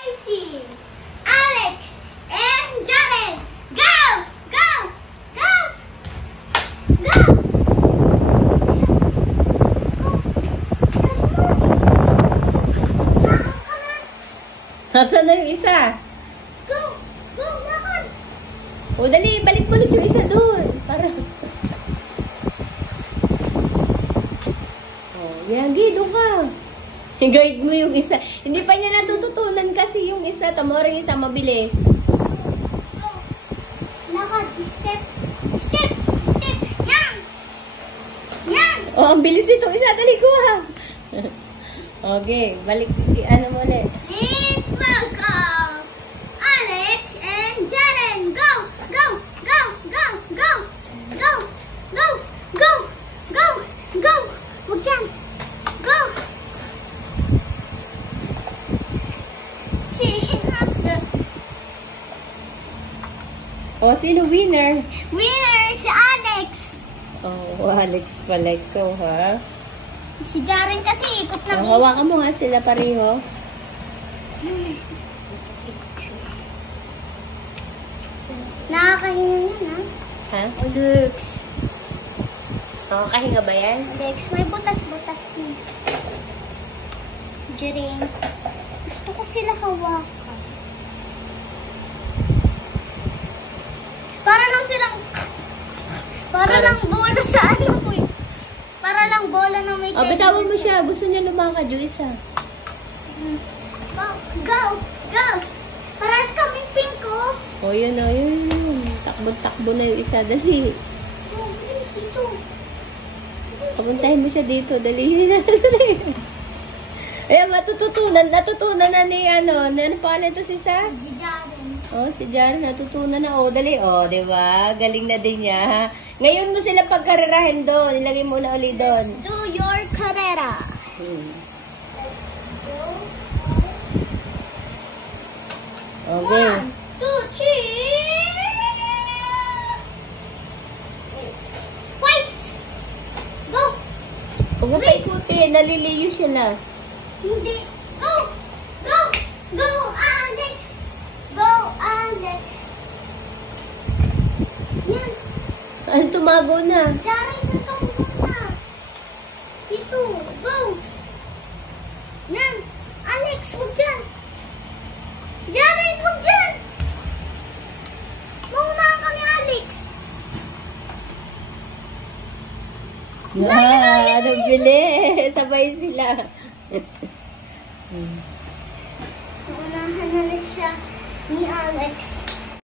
Casey, Alex, and Jaren. Go! Go! Go! Go! Nasaan na yung isa? Go! Go! Lakad! O dali, balik mo ulit yung isa doon. Para... Oh, Yagi, doon ka. I-guide mo yung isa. Hindi pa niya natututunan kasi yung isa. Tamo rin isa mabilis. Go! Lakad! Step! Step! Step! Yan! Yan! Oh, ang bilis itong isa. Dali ko ha. Okay, balik. Ano mo ulit? Please welcome Alex and Jaren. Go! Go! Go! Go! Go! Go! Go! Go! Go! Go! Huwag dyan! Go! Oh, sino winner? Winner si Alex! Oh, Alex pala ikaw ha. Si Jaren kasi ikot ng Oh, hawakan mo nga sila pareho. Nakakahinga yan, Ha? Alex. Oh, kahinga ba yan? Alex, may butas-butas niya. Jaren, gusto ko sila hawakan. Para lang silang... Para lang bola sa ano ko eh. Para lang bola na may... Oh, bitawan mo siya. Gusto niya lumakad yung isa. Go! Go! Go! Paras kaming pink ko. Oh, yun o. Yun. Takbo-takbo na yung isa. Dali. Oh, bilis dito. Papuntahin mo siya dito. Dali. Dali. Ayan, matututunan. Natutunan na ni ano. Ano pa na ito si Sa? Si Jaren. Oh, si Jaren natutunan na. Oh, dali. Oh, di ba? Galing na din niya. Ha? Ngayon mo sila pagkarerahin doon. Ilagay mo na ulit doon. Let's do your carrera. Okay. 1, 2, 3. Fight! Go! Huwag mo paikutin. Naliliyo sila. Hindi. Go! Go! Go, Alex! Go, Alex! Yan. Ano, tumago na. Jaren, saan ka pumunta? Dito. Go! Yan. Alex, huwag dyan. Jaren, huwag dyan. Maunahan ka ni Alex. Yan. Ang bilis. Sabay sila. Maunahan na siya ni Alex.